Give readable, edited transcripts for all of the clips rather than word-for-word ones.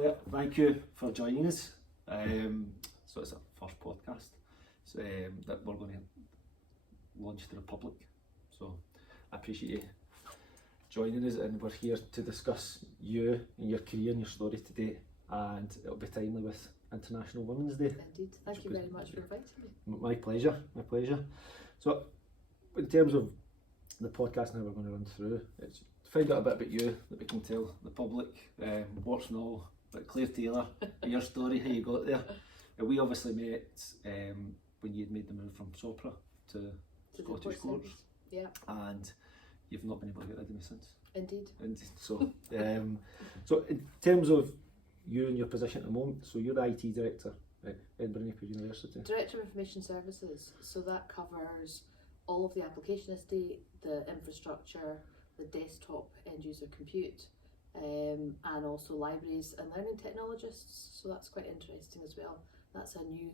Claire, thank you for joining us. So it's our first podcast that we're going to launch to the public. So I appreciate you joining us, and we're here to discuss you and your career and your story today, and it'll be timely with International Women's Day. Indeed, thank you very much for inviting me. My pleasure, my pleasure. So in terms of the podcast now we're going to run through, it's to find out a bit about you, that we can tell the public what's not about Claire Taylor, your story, how you got there. And we obviously met when you'd made the move from Sopra to Scottish Courts. Yeah. And you've not been able to get rid of me since. Indeed. And so, so in terms of you and your position at the moment, so you're the IT director at Edinburgh Napier University. Director of Information Services, so that covers all of the application estate, the infrastructure, the desktop end user compute, and also libraries and learning technologists. So that's quite interesting as well. That's a new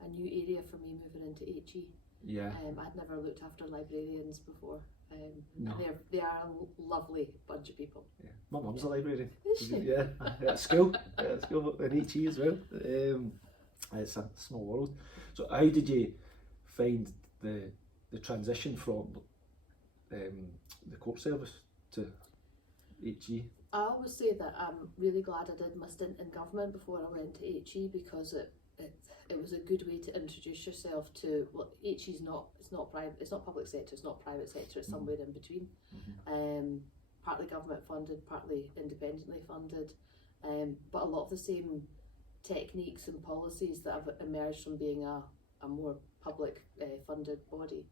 area for me moving into HE. Yeah. I'd never looked after librarians before. No. And they are a lovely bunch of people. Yeah. My mum's a librarian. Is she? Yeah, at school. At school in HE as well. It's a small world. So how did you find the transition from the court service to HE? I always say that I'm really glad I did my stint in government before I went to HE, because it was a good way to introduce yourself to, well, HE's it's not public sector, it's not private sector, it's somewhere in between. Partly government funded, partly independently funded, but a lot of the same techniques and policies that have emerged from being a more public funded body.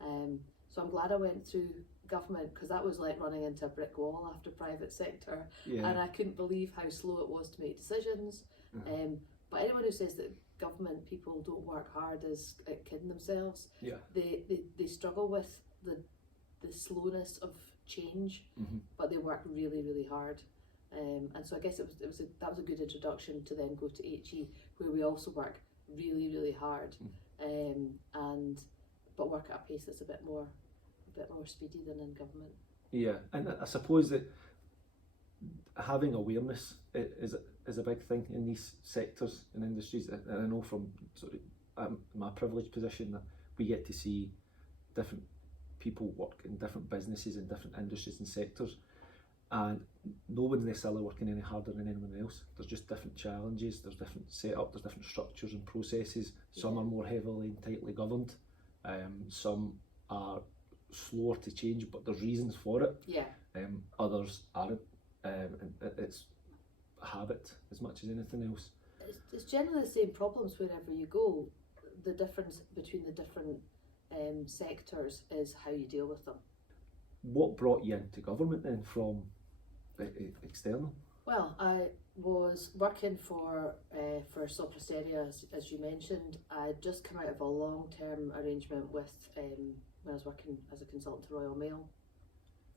So I'm glad I went through government, because that was like running into a brick wall after private sector, and I couldn't believe how slow it was to make decisions. But anyone who says that government people don't work hard is kidding themselves. Yeah. They struggle with the slowness of change, but they work really, really hard. And so I guess that was a good introduction to then go to HE, where we also work really, really hard, but work at a pace that's a bit more speedy than in government. Yeah, and I suppose that having awareness is a big thing in these sectors and industries. And I know from sort of my privileged position that we get to see different people work in different businesses in different industries and sectors, and no one's necessarily working any harder than anyone else. There's just different challenges, there's different setup, there's different structures and processes. Some are more heavily and tightly governed, some are slower to change, but there's reasons for it. Yeah. Others aren't. And it's a habit as much as anything else. It's generally the same problems wherever you go. The difference between the different sectors is how you deal with them. What brought you into government then from external? Well, I was working for Sopra Steria, as you mentioned. I'd just come out of a long-term arrangement with when I was working as a consultant to Royal Mail,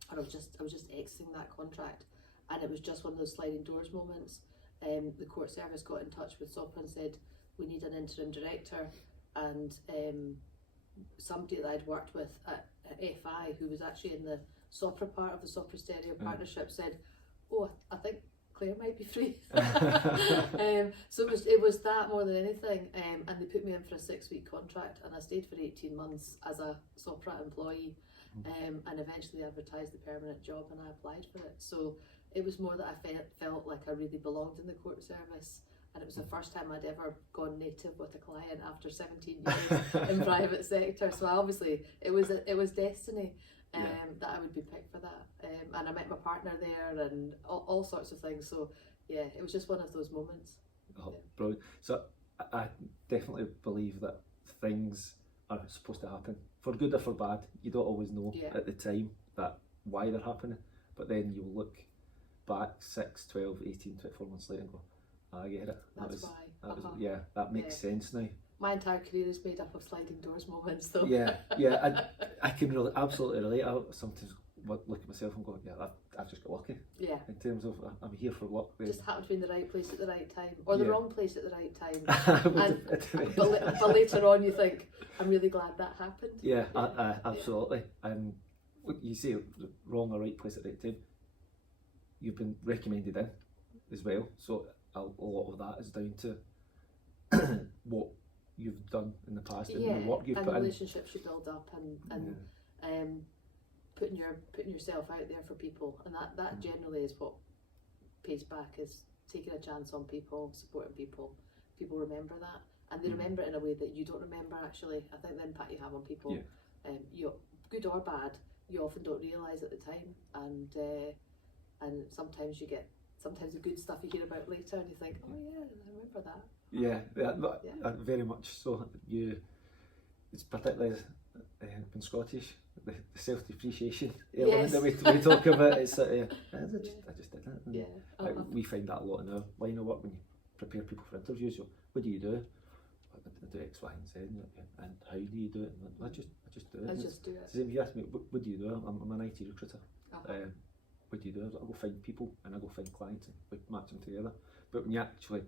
and I was just exiting that contract, and it was just one of those sliding doors moments. The court service got in touch with Sopra and said, we need an interim director, and somebody that I'd worked with at FI, who was actually in the Sopra part of the Sopra Steria partnership, said, oh, I think Claire might be free. So it was that more than anything, and they put me in for a 6-week contract, and I stayed for 18 months as a Sopra employee, and eventually advertised the permanent job, and I applied for it. So it was more that I felt like I really belonged in the court service, and it was the first time I'd ever gone native with a client after 17 years in private sector. So obviously it was destiny. That I would be picked for that, and I met my partner there, and all sorts of things. So yeah, it was just one of those moments. Oh, brilliant. So I definitely believe that things are supposed to happen, for good or for bad. You don't always know at the time that why they're happening, but then you look back 6, 12, 18, 24 months later and go, I get it. That's why. Yeah, that makes sense now. My entire career is made up of sliding doors moments, though. Yeah, I can absolutely relate. I sometimes look at myself and go, yeah, I've just got lucky. Yeah. In terms of I'm here for luck. Just happened to be in the right place at the right time, or the wrong place at the right time. But later on, you think, I'm really glad that happened. Yeah, absolutely. And you say wrong or right place at the right time. You've been recommended in as well, so a lot of that is down to what you've done in the past and the work you've and put the in. relationships you build up, and putting yourself out there for people, and that generally is what pays back, is taking a chance on people, supporting people. People remember that, and they remember it in a way that you don't remember actually. I think the impact you have on people, you good or bad, you often don't realise at the time, and sometimes the good stuff you hear about later, and you think, oh yeah, I remember that. Very much so. It's particularly in Scottish, the self-depreciation element that we talk about. It's I just did it. And we find that a lot in our line of work when you prepare people for interviews. What do you do? I do X, Y, and Z. And how do you do it? And I just do it. I just do it. So if you ask me, what do you do? I'm an IT recruiter. What do you do? I go find people and I go find clients and we match them together. But when you actually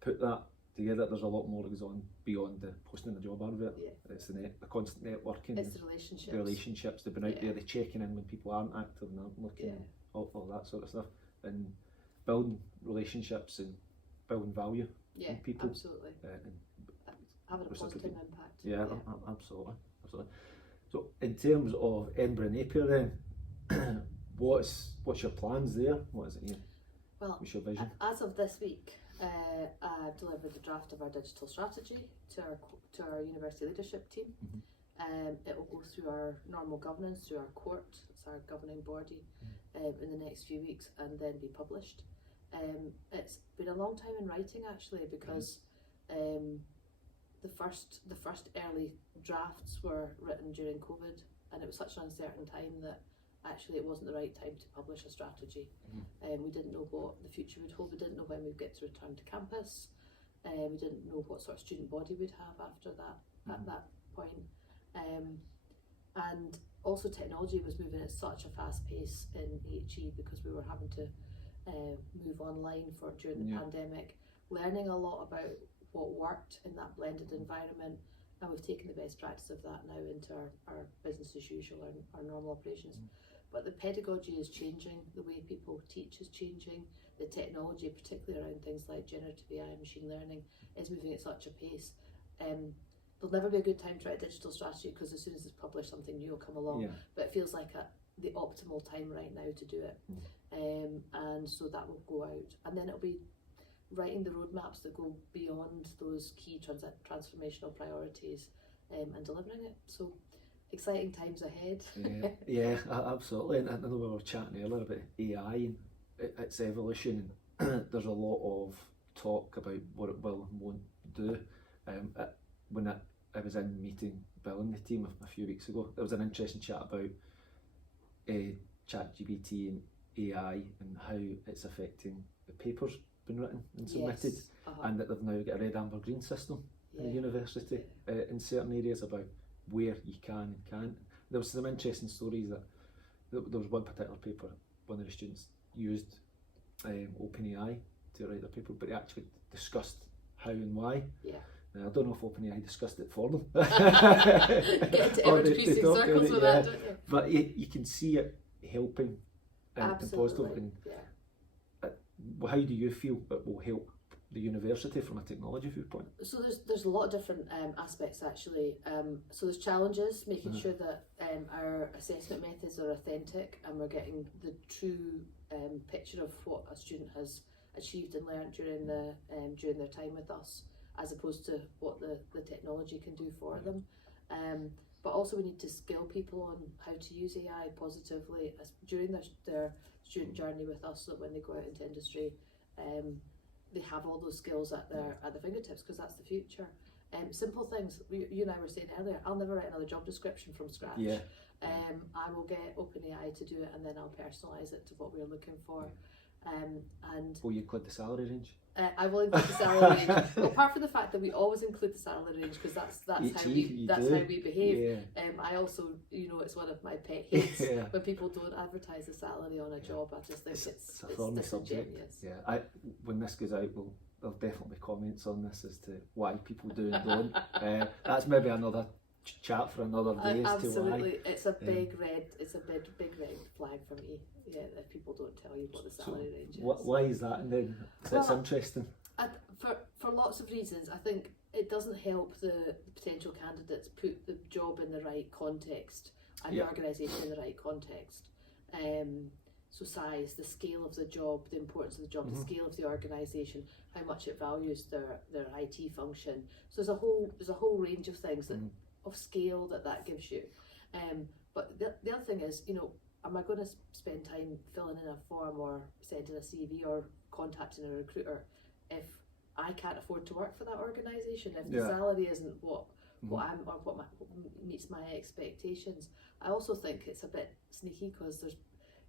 put that together, there's a lot more that goes on beyond the posting the job advert. It's the constant networking. It's the relationships. They've been out there, they're checking in when people aren't active and aren't looking, all that sort of stuff. And building relationships and building value in people. Absolutely. And having a positive impact. Absolutely. So in terms of Edinburgh Napier then, what's your plans there? What is it here? Well, what's your vision? As of this week, I've delivered the draft of our digital strategy to our university leadership team. It will go through our normal governance, through our court, it's our governing body, in the next few weeks, and then be published. It's been a long time in writing actually, because the first early drafts were written during COVID, and it was such an uncertain time that actually it wasn't the right time to publish a strategy. We didn't know what the future would hold. We didn't know when we'd get to return to campus. We didn't know what sort of student body we'd have after that, at that point. And also technology was moving at such a fast pace in HE, because we were having to move online during the pandemic, learning a lot about what worked in that blended environment, and we've taken the best practice of that now into our business as usual, our normal operations. But the pedagogy is changing, the way people teach is changing, the technology, particularly around things like generative AI and machine learning, is moving at such a pace. There'll never be a good time to write a digital strategy, because as soon as it's published, something new will come along, but it feels like the optimal time right now to do it. And so that will go out, and then it'll be writing the roadmaps that go beyond those key transformational priorities, and delivering it. So exciting times ahead. Absolutely. And I know we were chatting earlier about AI and its evolution. There's a lot of talk about what it will and won't do. When I was in meeting Bill and the team a few weeks ago, there was an interesting chat about ChatGPT and AI and how it's affecting the papers been written and submitted, and that they've now got a red, amber, green system in the university in certain areas about where you can and can't. There was some interesting stories that there was one particular paper, one of the students used OpenAI to write their paper, but they actually discussed how and why. Now, I don't know if OpenAI discussed it for them. Get into ever-decreasing circles with that, don't you? But you can see it helping and positive. And how do you feel it will help the university from a technology viewpoint? So there's a lot of different aspects actually. So there's challenges, making sure that our assessment methods are authentic and we're getting the true picture of what a student has achieved and learned during their time with us, as opposed to what the technology can do for them. But also we need to skill people on how to use AI positively during their student journey with us, so that when they go out into industry, they have all those skills at their fingertips, because that's the future. Simple things, you and I were saying earlier, I'll never write another job description from scratch. I will get OpenAI to do it, and then I'll personalise it to what we're looking for. And will you include the salary range? I will include the salary range. Apart from the fact that we always include the salary range, because that's how we behave. I also, it's one of my pet hates when people don't advertise the salary on a job. I just think it's a thorny subject. When this goes out, there'll definitely be comments on this as to why people do and don't. That's maybe another chat for another day as to why. Absolutely, it's a big red red flag for me. Yeah, if people don't tell you what the salary range is. Why is that? And then it's interesting. For lots of reasons, I think it doesn't help the potential candidates put the job in the right context and the organisation in the right context. So size, the scale of the job, the importance of the job, the scale of the organisation, how much it values their IT function. So there's a whole range of things that of scale that gives you. But the other thing is, am I going to spend time filling in a form or sending a CV or contacting a recruiter if I can't afford to work for that organisation, if the salary isn't what meets my expectations? I also think it's a bit sneaky because there's,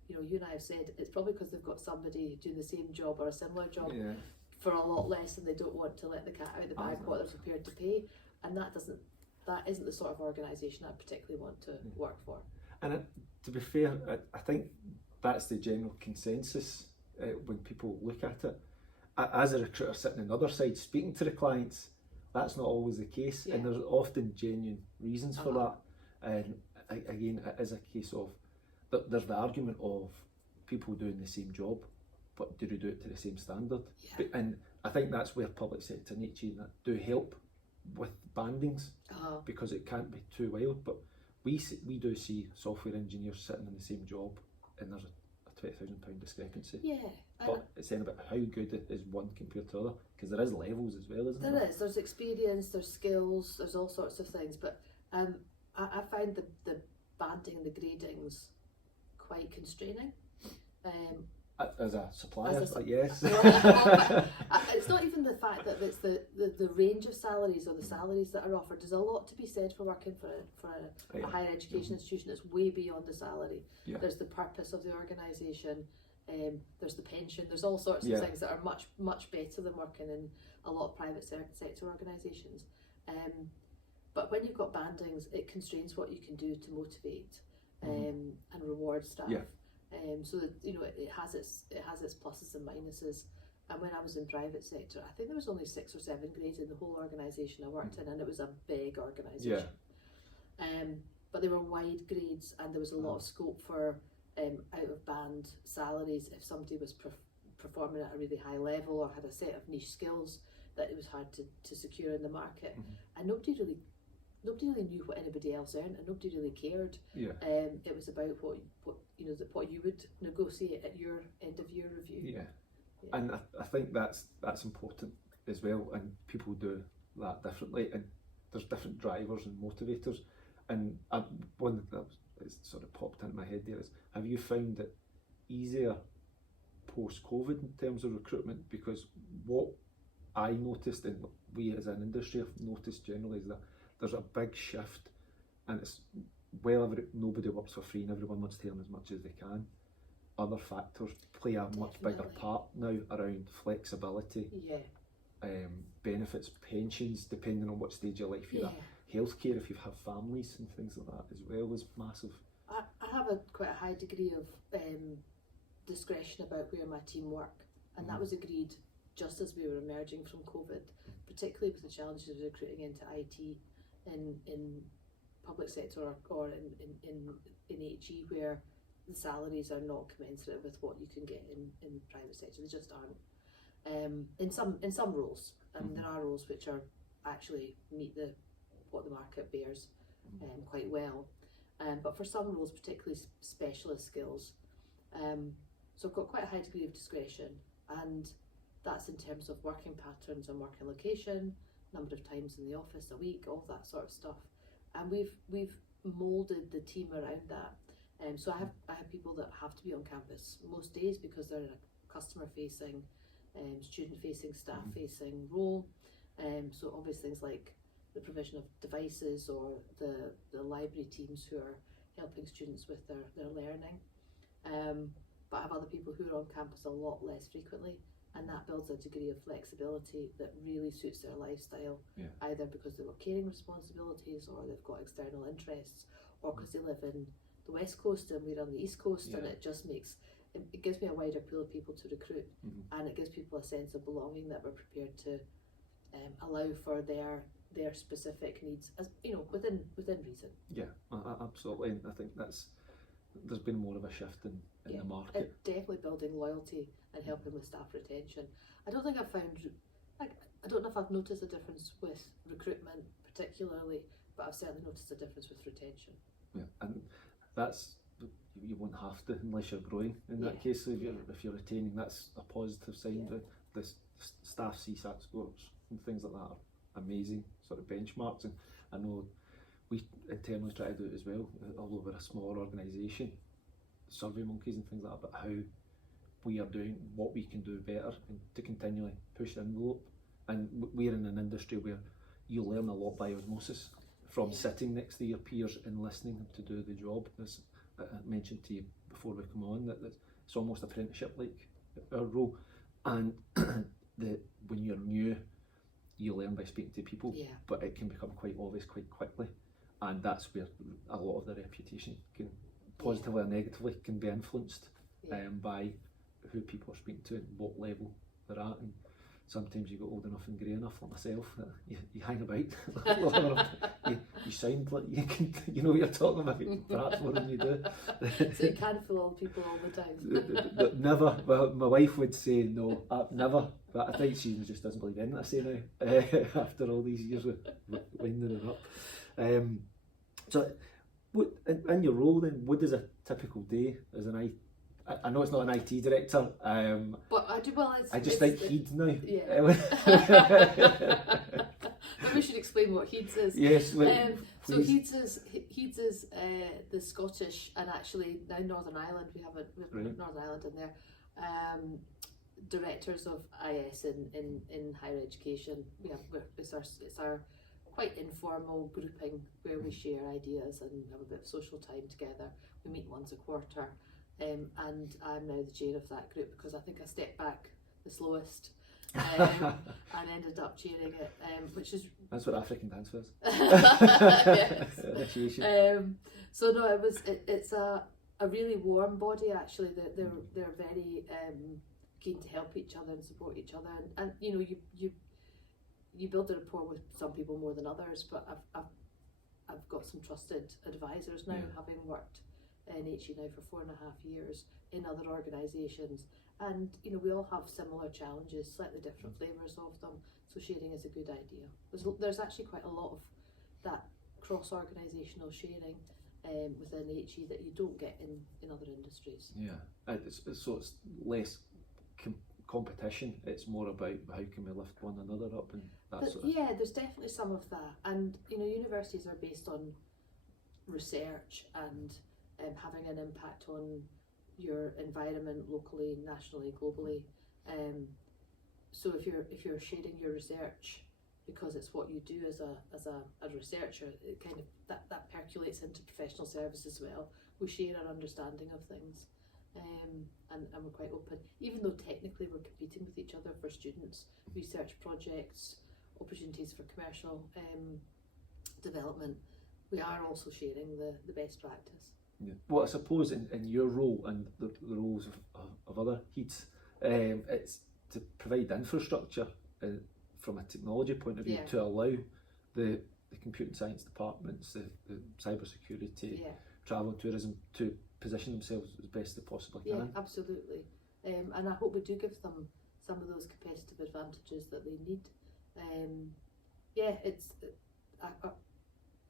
you and I have said it's probably because they've got somebody doing the same job or a similar job for a lot less, and they don't want to let the cat out of the bag what they're prepared to pay, and that isn't the sort of organisation I particularly want to work for. And to be fair, I think that's the general consensus when people look at it. As a recruiter sitting on the other side speaking to the clients, that's not always the case, and there's often genuine reasons for that. And again, it is a case of there's the argument of people doing the same job, but do they do it to the same standard? And I think that's where public sector and HE do help with bandings, because it can't be too wild. But we do see software engineers sitting in the same job, and there's a £20,000 discrepancy. But it's then about how good is one compared to other, because there is levels as well, isn't there? There is. There's experience, there's skills, there's all sorts of things. But I find the banding and the gradings quite constraining. As a supplier, yes. It's not even the fact that it's the range of salaries or the salaries that are offered. There's a lot to be said for working for a higher education institution that's way beyond the salary. There's the purpose of the organisation, there's the pension, there's all sorts of things that are much better than working in a lot of private sector organisations. But when you've got bandings, it constrains what you can do to motivate and reward staff. So that it has its pluses and minuses. And when I was in private sector, I think there was only 6 or 7 grades in the whole organisation I worked in, and it was a big organisation. But they were wide grades, and there was a lot of scope for out of band salaries if somebody was performing at a really high level or had a set of niche skills that it was hard to secure in the market. And nobody really knew what anybody else earned, and nobody really cared. It was about what you would negotiate at your end of year review. And I think that's important as well, and people do that differently, and there's different drivers and motivators. And one that sort of popped into my head there is, have you found it easier post-COVID in terms of recruitment? Because what I noticed, and we as an industry have noticed generally, is that there's a big shift, and it's nobody works for free and everyone wants to earn as much as they can. Other factors play a much bigger part now around flexibility, benefits, pensions, depending on what stage of life you're at. Healthcare, if you have families and things like that as well, is massive. I have quite a high degree of discretion about where my team work, and that was agreed just as we were emerging from COVID, particularly with the challenges of recruiting into IT in public sector or in HE, where the salaries are not commensurate with what you can get in private sector. They just aren't. In some roles, and there are roles which are actually meet what the market bears quite well. But for some roles, particularly specialist skills, so I've got quite a high degree of discretion, and that's in terms of working patterns and working location, number of times in the office a week, all that sort of stuff. And we've moulded the team around that. So I have people that have to be on campus most days because they're in a customer facing, student facing, staff facing role. So obvious things like the provision of devices, or the library teams who are helping students with their learning. But I have other people who are on campus a lot less frequently, and that builds a degree of flexibility that really suits their lifestyle, either because they've got caring responsibilities, or they've got external interests, or because they live in the West Coast and we're on the East Coast, and it just it gives me a wider pool of people to recruit, and it gives people a sense of belonging that we're prepared to allow for their their specific needs, as you know, within reason. Yeah, absolutely. And I think there's been more of a shift in the market. Definitely building loyalty and helping with staff retention. I don't think I've found, like, I don't know if I've noticed a difference with recruitment particularly, but I've certainly noticed a difference with retention. Yeah, and that's, you won't have to unless you're growing in that case. So if you're retaining, that's a positive sign. The staff CSAT scores and things like that are amazing sort of benchmarks, and I know we internally try to do it as well, although we're a smaller organisation, Survey Monkeys and things like that, but how we are doing, what we can do better, and to continually push the envelope. And we're in an industry where you learn a lot by osmosis from sitting next to your peers and listening to do the job. As I mentioned to you before we come on, that it's almost apprenticeship like our role, and when you're new, you learn by speaking to people, but it can become quite obvious quite quickly, and that's where a lot of the reputation can, positively or negatively, can be influenced by who people are speaking to and what level they're at. And sometimes you get old enough and grey enough, like myself, that you hang about long enough, you sound like you know what you're talking about, perhaps more than you do. So you can't fool old people all the time. Never. Well, my wife would say no, never, but I think she just doesn't believe anything I say now, after all these years of winding her up. So, what, in your role then, what is a typical day as an I know it's not an IT director, but I do. Well, I just think HEEDS now. Yeah. Maybe we should explain what HEEDS is. Yes. So HEEDS is the Scottish, and actually now Northern Ireland. We have Northern Ireland in there. Directors of IS in higher education. It's our quite informal grouping where we share ideas and have a bit of social time together. We meet once a quarter. And I'm now the chair of that group because I think I stepped back the slowest and ended up chairing it, which is... That's what African dance was. So no, it's a really warm body actually. They're very keen to help each other and support each other, and you know you build a rapport with some people more than others. But I've got some trusted advisors now, having worked in HE now for 4.5 years in other organisations, and you know we all have similar challenges, slightly different flavours of them, so sharing is a good idea. There's actually quite a lot of that cross-organisational sharing within HE that you don't get in other industries. So it's less competition, it's more about how can we lift one another up and that sort of... Yeah, there's definitely some of that, and you know universities are based on research and having an impact on your environment locally, nationally, globally. So if you're sharing your research because it's what you do as a researcher, it kind of that percolates into professional service as well. We share our understanding of things, and we're quite open. Even though technically we're competing with each other for students, research projects, opportunities for commercial development, we are also sharing the best practice. Yeah. Well, I suppose in your role and the roles of other HEEDS, it's to provide infrastructure from a technology point of view to allow the computer science departments, the cyber security, travel and tourism to position themselves as best they possibly can. Yeah, absolutely. And I hope we do give them some of those competitive advantages that they need.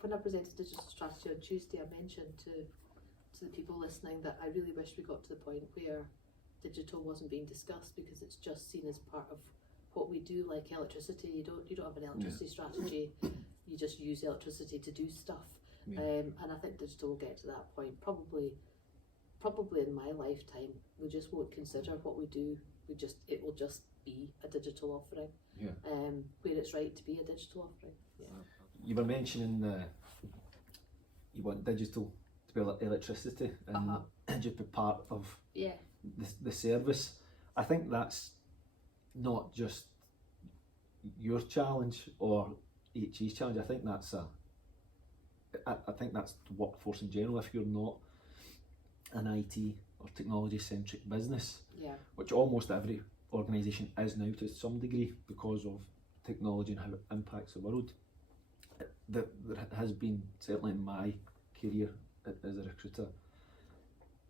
When I presented digital strategy on Tuesday, I mentioned to the people listening that I really wish we got to the point where digital wasn't being discussed, because it's just seen as part of what we do, like electricity. You don't have an electricity strategy, you just use electricity to do stuff. And I think digital will get to that point probably in my lifetime. We just won't consider what we do, it will just be a digital offering, where it's right to be a digital offering. You were mentioning you want digital to be like electricity and just be part of the service. I think that's not just your challenge or HE's challenge. I think that's the workforce in general. If you're not an IT or technology centric business, which almost every organisation is now to some degree because of technology and how it impacts the world, there has been, certainly in my career as a recruiter,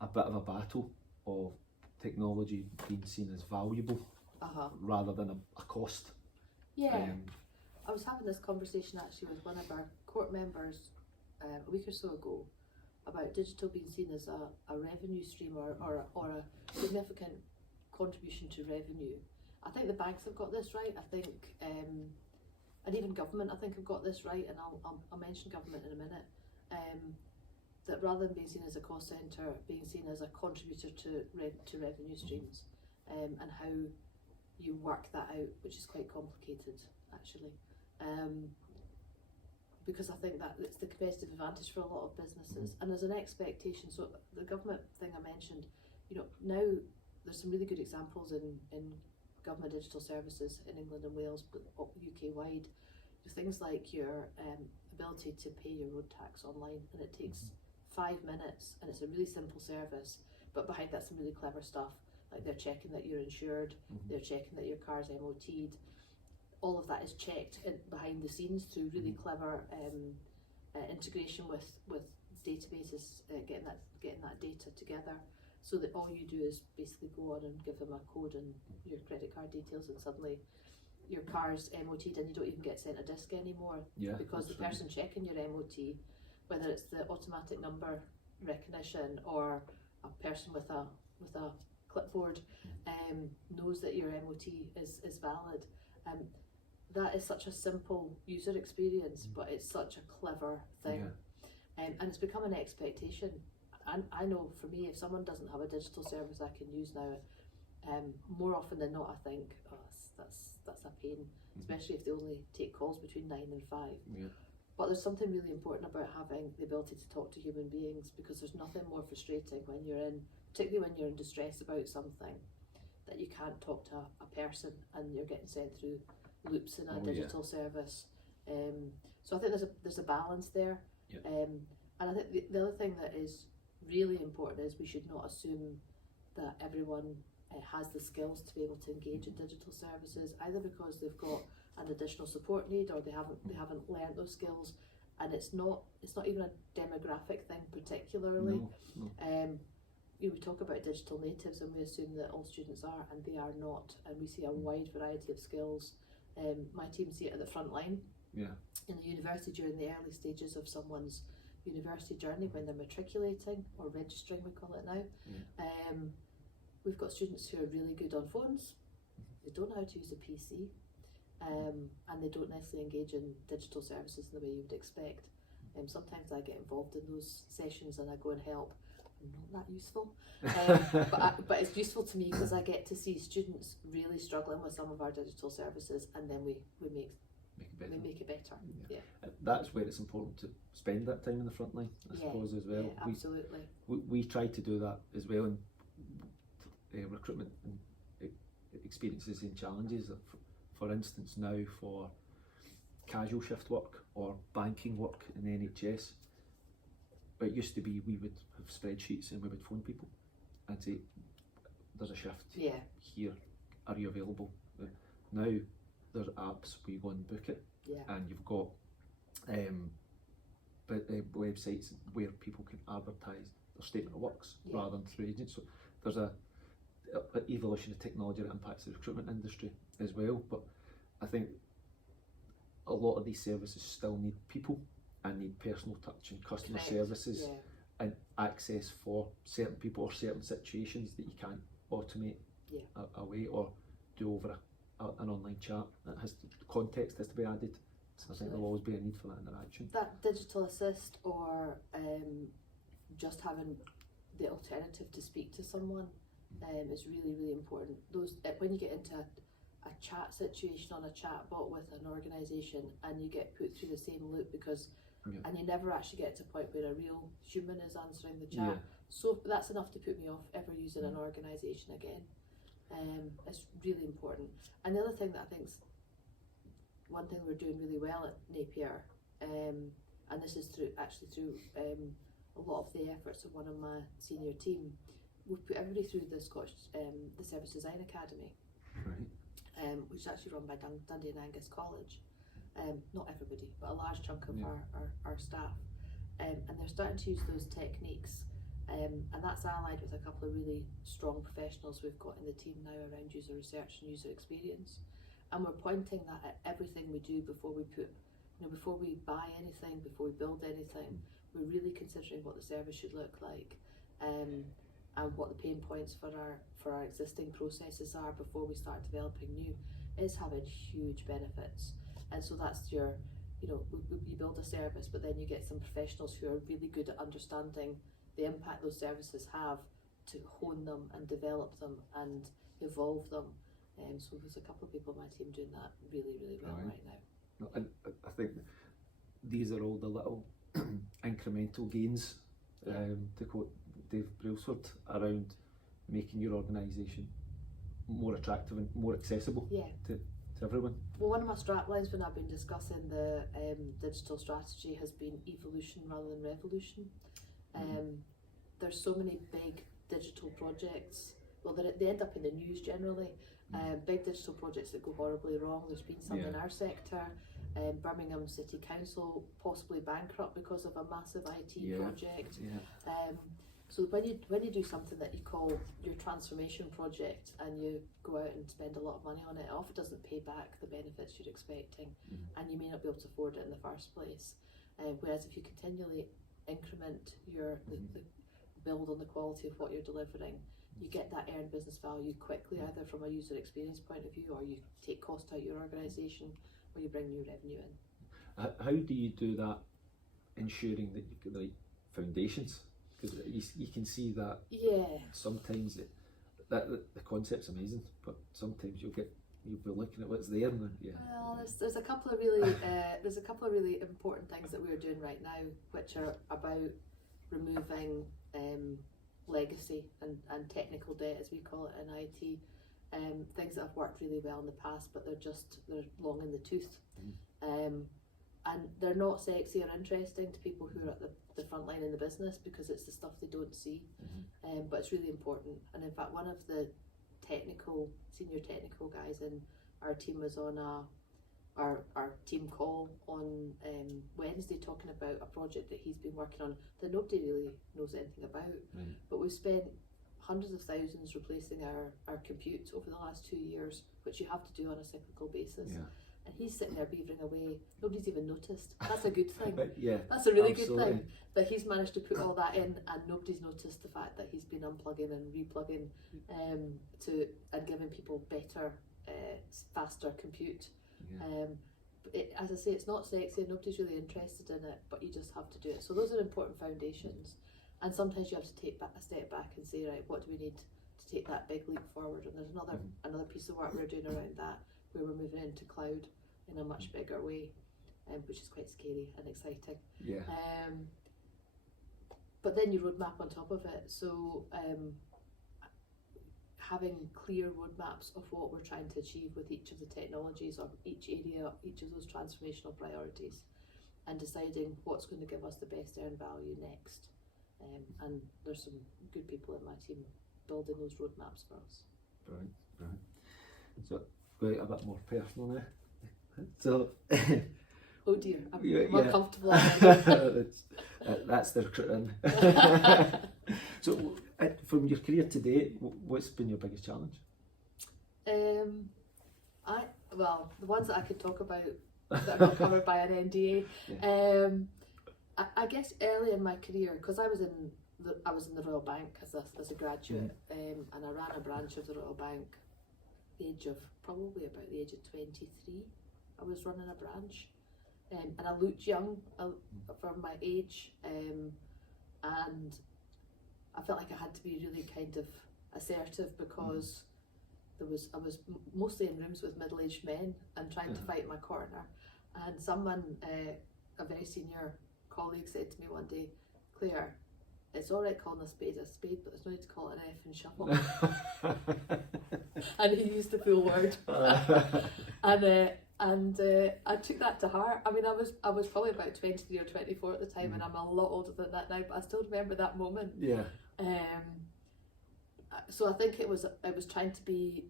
a bit of a battle of technology being seen as valuable rather than a cost. Yeah. I was having this conversation actually with one of our court members a week or so ago about digital being seen as a revenue stream or a significant contribution to revenue. I think the banks have got this right. I think, and even government, I think, have got this right. And I'll mention government in a minute. That rather than being seen as a cost centre, being seen as a contributor to revenue streams, and how you work that out, which is quite complicated actually. Because I think that it's the competitive advantage for a lot of businesses, and there's an expectation. So the government thing I mentioned, now there's some really good examples in government digital services in England and Wales, but UK wide. Things like your ability to pay your road tax online, and it takes 5 minutes, and it's a really simple service, but behind that some really clever stuff, like they're checking that you're insured, they're checking that your car's MOT'd. All of that is checked behind the scenes through really clever integration with databases, getting that data together, so that all you do is basically go on and give them a code and your credit card details, and suddenly your car's MOT'd, and you don't even get sent a disc anymore, because the person checking your MOT, whether it's the automatic number recognition or a person with a clipboard, knows that your MOT is valid. That is such a simple user experience, but it's such a clever thing, and it's become an expectation. And I know for me, if someone doesn't have a digital service I can use now, more often than not, I think, oh, that's a pain, especially if they only take calls between 9 and 5. But there's something really important about having the ability to talk to human beings, because there's nothing more frustrating when particularly when you're in distress about something, that you can't talk to a person and you're getting sent through loops in a digital service. So I think there's a balance there. And I think the other thing that is really important is we should not assume that everyone has the skills to be able to engage in digital services, either because they've got an additional support need or they haven't learned those skills, and it's not even a demographic thing particularly. We talk about digital natives and we assume that all students are, and they are not, and we see a wide variety of skills. My team see it at the front line in the university during the early stages of someone's university journey, when they're matriculating or registering, we call it now. We've got students who are really good on phones, they don't know how to use a PC, and they don't necessarily engage in digital services in the way you would expect. Sometimes I get involved in those sessions and I go and help. I'm not that useful, but it's useful to me because I get to see students really struggling with some of our digital services, and then we make it better. That's where it's important to spend that time in the front line, I suppose, as well. Absolutely. We try to do that as well in recruitment and experiences and challenges. For instance, now for casual shift work or banking work in the NHS, it used to be we would have spreadsheets and we would phone people and say, there's a shift here, are you available? Now there's apps where you go and book it, and you've got websites where people can advertise their statement of works rather than through agents. So there's an evolution of technology that impacts the recruitment industry as well, but I think a lot of these services still need people and need personal touch and customer services and access for certain people or certain situations that you can't automate away or do over an online chat. Context has to be added, so I think there'll always be a need for that interaction. That digital assist, or just having the alternative to speak to someone is really, really important. When you get into a chat situation on a chat bot with an organisation and you get put through the same loop and you never actually get to a point where a real human is answering the chat, so that's enough to put me off ever using an organisation again. It's really important. And the other thing that I think is one thing we're doing really well at Napier, and this is through a lot of the efforts of one of my senior team, we've put everybody through the Scottish the Service Design Academy, which is actually run by Dundee and Angus College. not everybody, but a large chunk of Yeah. our staff. And they're starting to use those techniques. And that's allied with a couple of really strong professionals we've got in the team now around user research and user experience. And we're pointing that at everything we do before we before we buy anything, before we build anything. We're really considering what the service should look like, and what the pain points for our existing processes are before we start developing new. It's having huge benefits. And so that's your, you build a service, but then you get some professionals who are really good at understanding the impact those services have to hone them and develop them and evolve them. So there's a couple of people on my team doing that really, really well right now. No, and I think these are all the little incremental gains, to quote Dave Brailsford, around making your organisation more attractive and more accessible to everyone. Well, one of my straplines when I've been discussing the digital strategy has been evolution rather than revolution. There's so many big digital projects, well they end up in the news generally, big digital projects that go horribly wrong. There's been some in our sector, Birmingham City Council possibly bankrupt because of a massive IT project. So when you do something that you call your transformation project and you go out and spend a lot of money on it, it often doesn't pay back the benefits you're expecting, and you may not be able to afford it in the first place. Whereas if you continually increment the build on the quality of what you're delivering, you get that earned business value quickly, either from a user experience point of view, or you take cost out of your organisation, or you bring new revenue in. How do you do that, ensuring that you've got the right foundations? Because you can see that sometimes that the concept's amazing, but sometimes you'll be looking at what's there. And well, there's a couple of really important things that we're doing right now, which are about removing legacy and technical debt, as we call it in IT. Things that have worked really well in the past, but they're long in the tooth. And they're not sexy or interesting to people who are at the front line in the business, because it's the stuff they don't see. But it's really important. And in fact, one of the senior technical guys in our team was on our team call on Wednesday, talking about a project that he's been working on that nobody really knows anything about. But we've spent hundreds of thousands replacing our compute over the last 2 years, which you have to do on a cyclical basis. And he's sitting there beavering away. Nobody's even noticed. That's a good thing. That's a really good thing, that he's managed to put all that in and nobody's noticed the fact that he's been unplugging and replugging and giving people better, faster compute. As I say, it's not sexy and nobody's really interested in it, but you just have to do it. So those are important foundations. And sometimes you have to take a step back and say, right, what do we need to take that big leap forward? And there's another piece of work we're doing around that, where we're moving into cloud in a much bigger way, which is quite scary and exciting. But then you roadmap on top of it. So having clear roadmaps of what we're trying to achieve with each of the technologies or each area, each of those transformational priorities, and deciding what's going to give us the best earned value next. And there's some good people in my team building those roadmaps for us. Right. So going a bit more personal now. So oh dear, I'm more comfortable. That's the recruiting. So from your career today, what's been your biggest challenge? Well, the ones that I could talk about that are not covered by an NDA. I guess early in my career, because I was in the Royal Bank as a graduate, and I ran a branch of the Royal Bank. Probably about the age of 23, I was running a branch, and I looked young for my age, and I felt like I had to be really kind of assertive, because I was mostly in rooms with middle-aged men and trying to fight my corner, and someone, a very senior colleague, said to me one day, "Claire, it's all right calling a spade, but there's no need to call it an effing shovel." And he used the full word. And I took that to heart. I mean, I was probably about 23 or 24 at the time, and I'm a lot older than that now, but I still remember that moment. So I think it was trying to be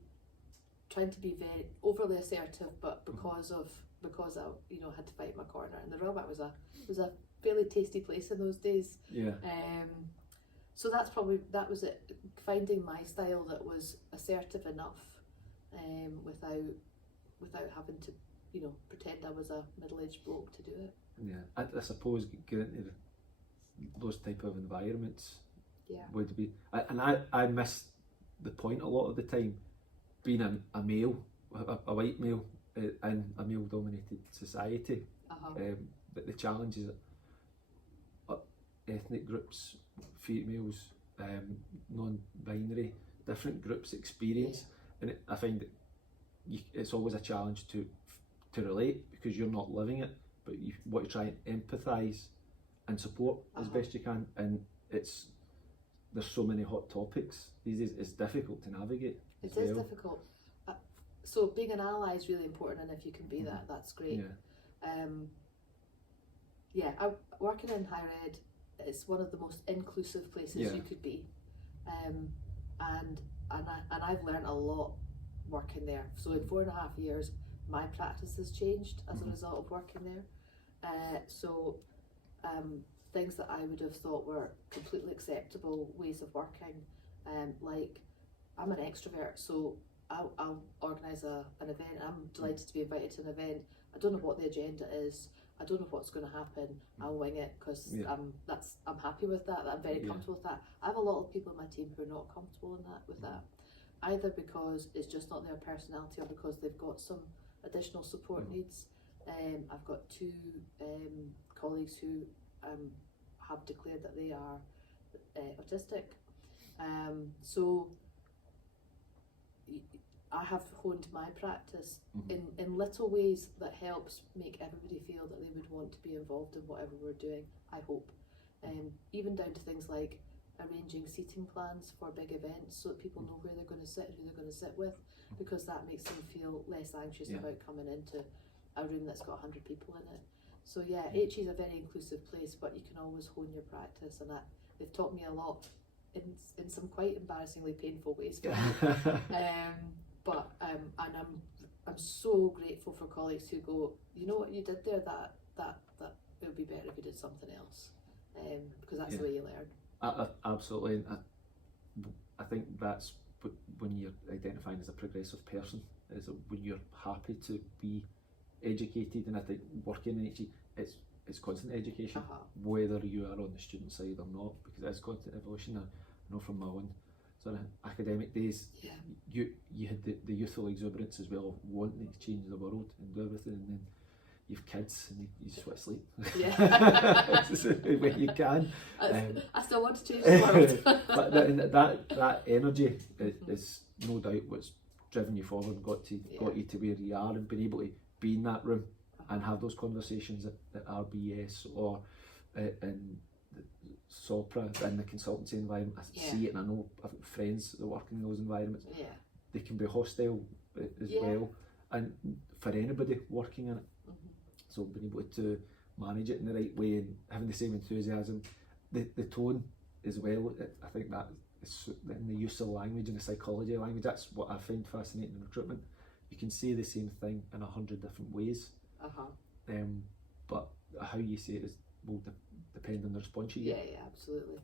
very overly assertive, but because of because I had to fight my corner, and the Royal Bank was a fairly tasty place in those days. Yeah. So that was it. Finding my style that was assertive enough, without having to pretend I was a middle-aged bloke to do it. Yeah, I suppose getting into those type of environments would be, I miss the point a lot of the time, being a male, a white male in a male-dominated society. But the challenges that ethnic groups, females, non-binary, different groups experience, and I find that it's always a challenge to relate, because you're not living it, but you want to try and empathise and support as best you can, and there's so many hot topics these days. It's difficult to navigate. It is difficult. So being an ally is really important, and if you can be that, that's great. Working in higher ed, it's one of the most inclusive places you could be, and I've learned a lot working there. So in 4.5 years, my practice has changed as a result of working there. Things that I would have thought were completely acceptable ways of working, like I'm an extrovert, so I'll organise an event. I'm delighted to be invited to an event. I don't know what the agenda is. I don't know what's going to happen. I'll wing it, because I'm happy with that. I'm very comfortable with that. I have a lot of people in my team who are not comfortable with that, either because it's just not their personality, or because they've got some additional support needs. I've got 2 colleagues who have declared that they are autistic. So I have honed my practice in little ways that helps make everybody feel that they would want to be involved in whatever we're doing, I hope. Even down to things like arranging seating plans for big events, so that people know where they're going to sit and who they're going to sit with, because that makes them feel less anxious about coming into a room that's got 100 people in it. So HE is a very inclusive place, but you can always hone your practice, and they've taught me a lot in some quite embarrassingly painful ways. But I'm so grateful for colleagues who go, you know what you did there, that it would be better if you did something else, because that's the way you learn. Absolutely, and I think that's when you're identifying as a progressive person, is when you're happy to be educated. And I think working in HE, it's constant education, whether you are on the student side or not, because it is constant evolution. I know from my own sort of academic days, you had the youthful exuberance as well, of wanting to change the world and do everything, and then you've kids and you just want to sleep when you can. I still want to change the world. But that energy is no doubt what's driven you forward, got you to where you are, and been able to be in that room and have those conversations at RBS or in Sopra, in the consultancy environment. I see it, and I know I've got friends that work in those environments. They can be hostile as well, and for anybody working in it. So being able to manage it in the right way and having the same enthusiasm, the tone as well. I think that is in the use of language and the psychology of language. That's what I find fascinating in recruitment. You can say the same thing in 100 different ways, but how you say it will depend on the response you get. Yeah, absolutely.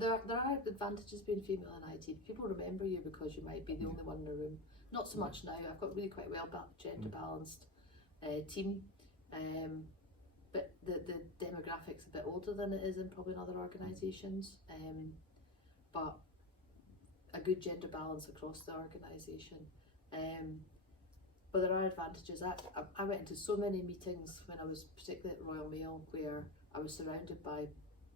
There are advantages being female in IT. People remember you because you might be the only one in the room. Not so much now. I've got really quite well gender balanced team, but the demographic's a bit older than it is in probably in other organisations, but a good gender balance across the organisation. But there are advantages. I went into so many meetings when I was particularly at Royal Mail, where I was surrounded by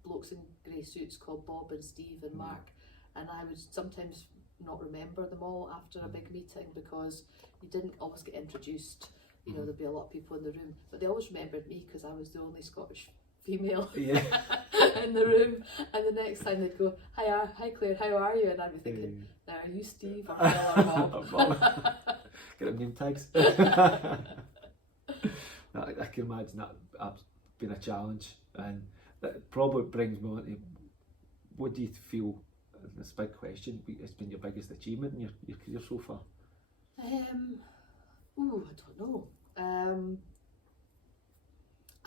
blokes in grey suits called Bob and Steve and Mark, and I would sometimes not remember them all after a big meeting, because you didn't always get introduced. There'd be a lot of people in the room, but they always remembered me because I was the only Scottish female in the room. And the next time they'd go, hi Claire, how are you? And I'd be thinking, are you Steve or Phil or Bob? Get them name tags. I can imagine that being a challenge, and that probably brings me on to, what do you feel, this big question, has been your biggest achievement in your career so far? I don't know.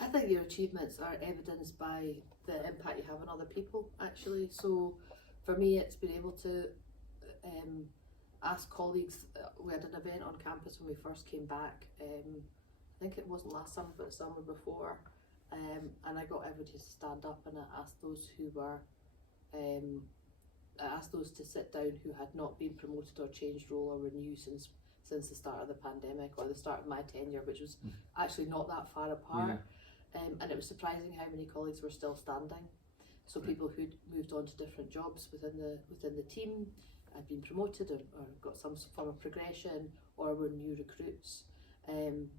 I think your achievements are evidenced by the impact you have on other people, actually. So for me, it's been able to ask colleagues. We had an event on campus when we first came back. I think it wasn't last summer, but the summer before. And I got everybody to stand up, and I asked those who were, I asked those to sit down who had not been promoted or changed role or renewed since the start of the pandemic or the start of my tenure, which was actually not that far apart. And it was surprising how many colleagues were still standing. So people who'd moved on to different jobs within the team, had been promoted or got some form of progression, or were new recruits. And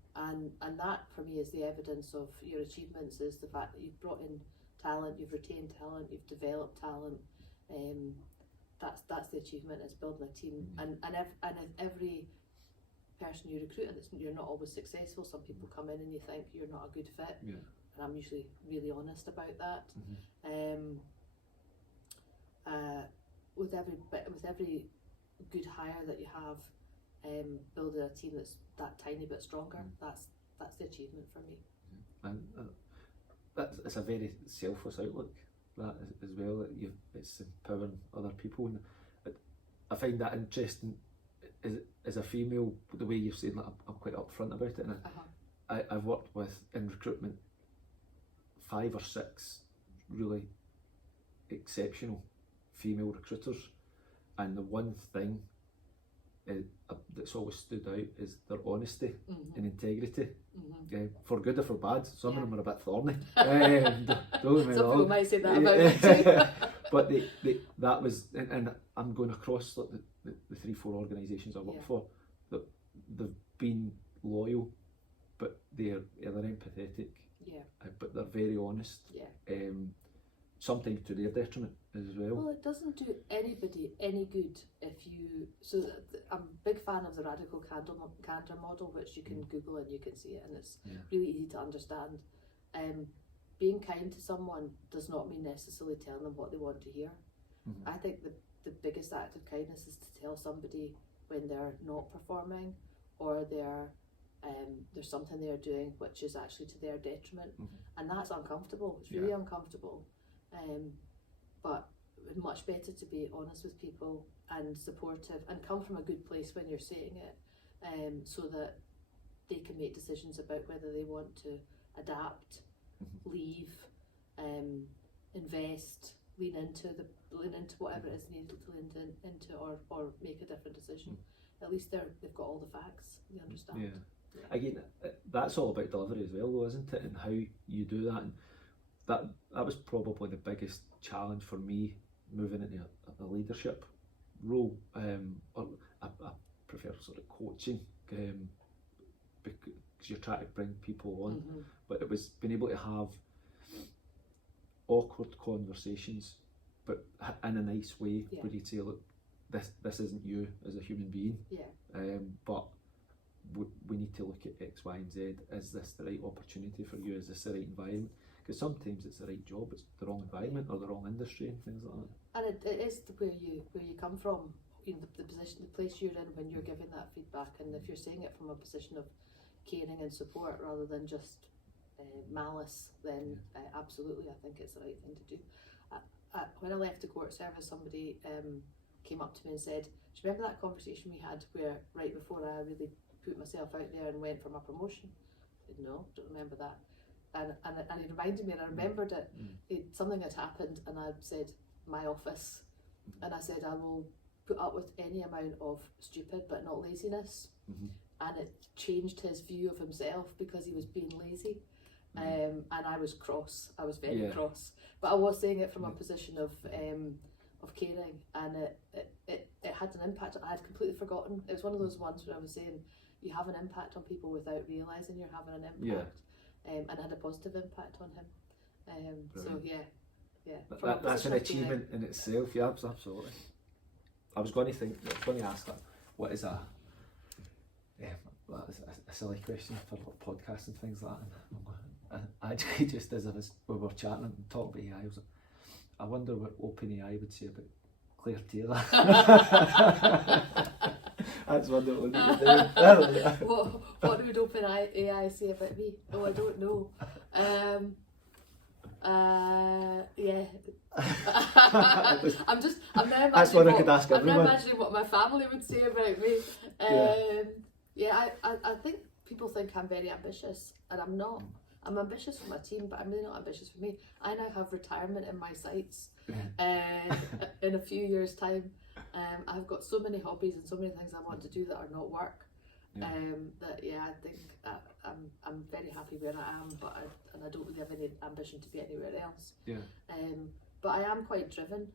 that for me is the evidence of your achievements, is the fact that you've brought in talent, you've retained talent, you've developed talent. That's the achievement, is building a team. And every person you recruit, and you're not always successful. Some people come in and you think you're not a good fit, and I'm usually really honest about that. With every good hire that you have, building a team that's that tiny bit stronger, that's the achievement for me. And it's a very selfless outlook, that as well, that it's empowering other people. And I find that interesting as a female, the way you're saying that. I'm quite upfront about it, and I've worked with, in recruitment, 5 or 6 really exceptional female recruiters, and the one thing that's always stood out is their honesty and integrity, for good or for bad. Some of them are a bit thorny. Don't get me Some wrong. people might say that about me too. But that was, and I'm going across like the 3-4 organisations I work for, that they've been loyal, but they're empathetic, but they're very honest. Sometimes to their detriment as well. Well, it doesn't do anybody any good if you. So I'm a big fan of the radical candor model, which you can Google and you can see it, and it's really easy to understand. Being kind to someone does not mean necessarily telling them what they want to hear. I think the biggest act of kindness is to tell somebody when they're not performing, or there's something they're doing which is actually to their detriment, and that's uncomfortable. It's really uncomfortable. But it's much better to be honest with people and supportive, and come from a good place when you're saying it, so that they can make decisions about whether they want to adapt, leave, invest, lean into whatever it is they need to lean into, or make a different decision. At least they've got all the facts, they understand. Again, that's all about delivery as well, though, isn't it? And how you do that. And that was probably the biggest challenge for me moving into a leadership role. Or I prefer sort of coaching, because you're trying to bring people on. But it was being able to have awkward conversations, but in a nice way, where you'd say, look, this isn't you as a human being, but we need to look at X, Y, and Z. Is this the right opportunity for you? Is this the right environment? Because sometimes it's the right job, it's the wrong environment or the wrong industry and things like that. And it is where you come from, the place you're in when you're giving that feedback. And if you're saying it from a position of caring and support rather than just malice, then absolutely, I think it's the right thing to do. When I left the court service, somebody came up to me and said, "Do you remember that conversation we had where right before I really put myself out there and went for my promotion?" I said, "No, don't remember that." And he reminded me, and I remembered it. Something had happened, and I said, "My office," and I said, "I will put up with any amount of stupid but not laziness." And it changed his view of himself because he was being lazy. And I was cross. I was very cross, but I was saying it from a position of caring, and it had an impact. I had completely forgotten. It was one of those ones where I was saying you have an impact on people without realising you're having an impact. And had a positive impact on him. So that's an achievement in itself. Yeah, absolutely. I was going to ask that. What is that is a silly question for podcasts and things like that. And actually, just as we were chatting and talking about AI, I wonder what OpenAI would say about Claire Taylor. That's one that we'll need to do. What would OpenAI say about me? Oh, I don't know. Yeah. I'm now That's what I imagining could ask I'm now everyone. imagining what my family would say about me. I think people think I'm very ambitious, and I'm not. I'm ambitious for my team, but I'm really not ambitious for me. I now have retirement in my sights in a few years' time. I've got so many hobbies and so many things I want to do that are not work. I think I'm very happy where I am, and I don't really have any ambition to be anywhere else. But I am quite driven,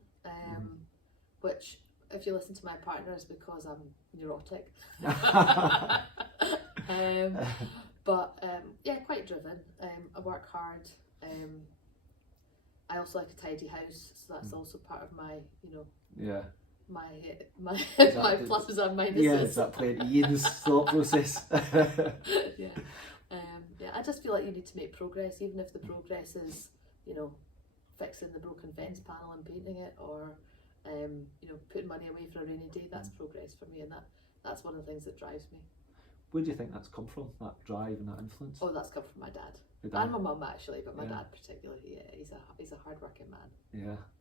which, if you listen to my partner, is because I'm neurotic. Quite driven. I work hard. I also like a tidy house, so that's also part of my, my pluses and minuses. Yeah, is that playing Ian's thought process? I just feel like you need to make progress, even if the progress is, fixing the broken fence panel and painting it, or putting money away for a rainy day. That's progress for me, and that's one of the things that drives me. Where do you think that's come from, that drive and that influence? Oh, that's come from my dad. And my mum, actually, but my dad particularly. Yeah, he's a hard-working man.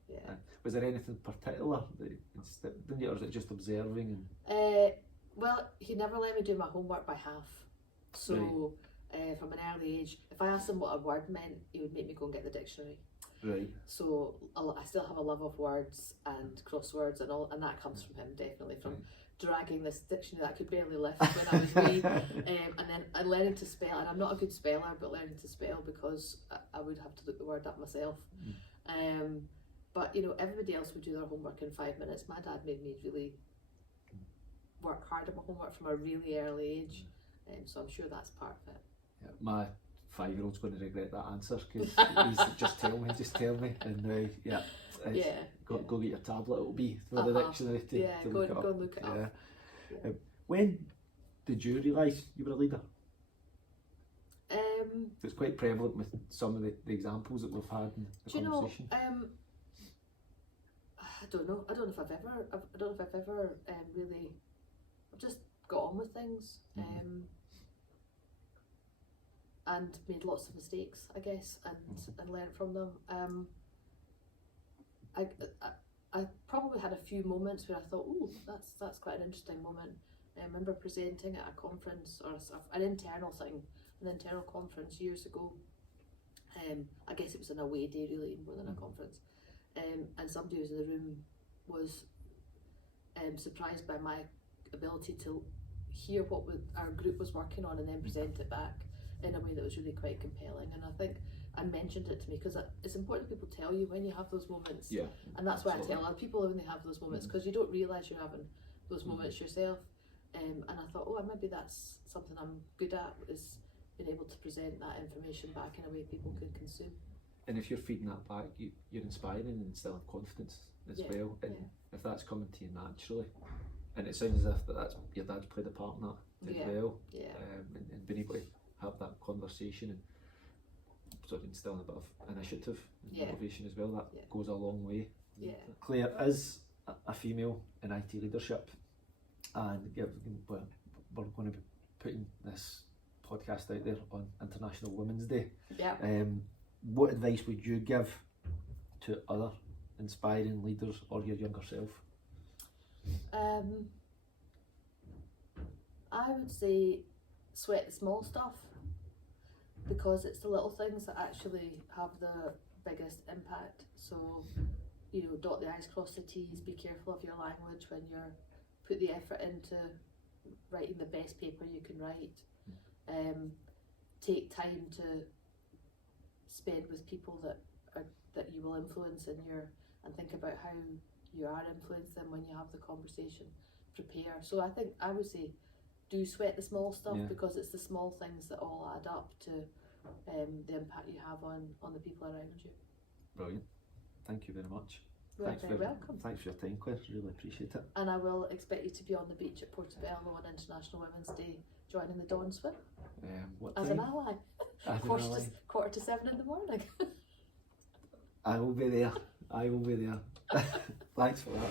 Yeah. Was there anything particular didn't you, or was it just observing? And well, he never let me do my homework by half. So from an early age, if I asked him what a word meant, he would make me go and get the dictionary. Right. So I still have a love of words and crosswords and all, and that comes from him, definitely, from dragging this dictionary that I could barely lift when I was wee, and then learning to spell. And I'm not a good speller, but learning to spell because I would have to look the word up myself. But everybody else would do their homework in 5 minutes. My dad made me really work hard at my homework from a really early age, so I'm sure that's part of it. Yeah, my 5-year-old's going to regret that answer, because he's just tell me, and go get your tablet. It'll be for the dictionary to look it up. Go and look it up. When did you realise you were a leader? It's quite prevalent with some of the examples that we've had in the conversation. I don't know if I've ever really. I've just got on with things. And made lots of mistakes, I guess, and learned from them. I probably had a few moments where I thought, "Oh, that's quite an interesting moment." I remember presenting at a conference or an internal conference years ago. I guess it was an away day, really, more than a conference. And somebody who was in the room was surprised by my ability to hear what our group was working on and then present it back in a way that was really quite compelling. And I think I mentioned it to me because it's important people tell you when you have those moments. And that's why I tell other people when they have those moments, because you don't realise you're having those moments yourself. And I thought, maybe that's something I'm good at, is being able to present that information back in a way people can consume. And if you're feeding that back, you're inspiring and instilling confidence as well. And if that's coming to you naturally, and it sounds as if that's your dad's played a part in that as well. And being able to have that conversation and sort of instilling a bit of initiative and motivation as well, that goes a long way. Claire is a female in IT leadership, and we're going to be putting this podcast out there on International Women's Day. What advice would you give to other inspiring leaders or your younger self? I would say sweat the small stuff, because it's the little things that actually have the biggest impact. So, dot the I's, cross the T's, be careful of your language when you're put the effort into writing the best paper you can write. Take time to spend with people that you will influence and think about how you are influencing them when you have the conversation. Prepare. So I think I would say do sweat the small stuff, because it's the small things that all add up to the impact you have on the people around you. Brilliant. Thank you very much. You're very welcome. Thanks for your time, Claire. Really appreciate it. And I will expect you to be on the beach at Portobello on International Women's Day, joining the Dawn Swim. What as time? an ally. Quarter to 7 in the morning. I will be there. Thanks for that.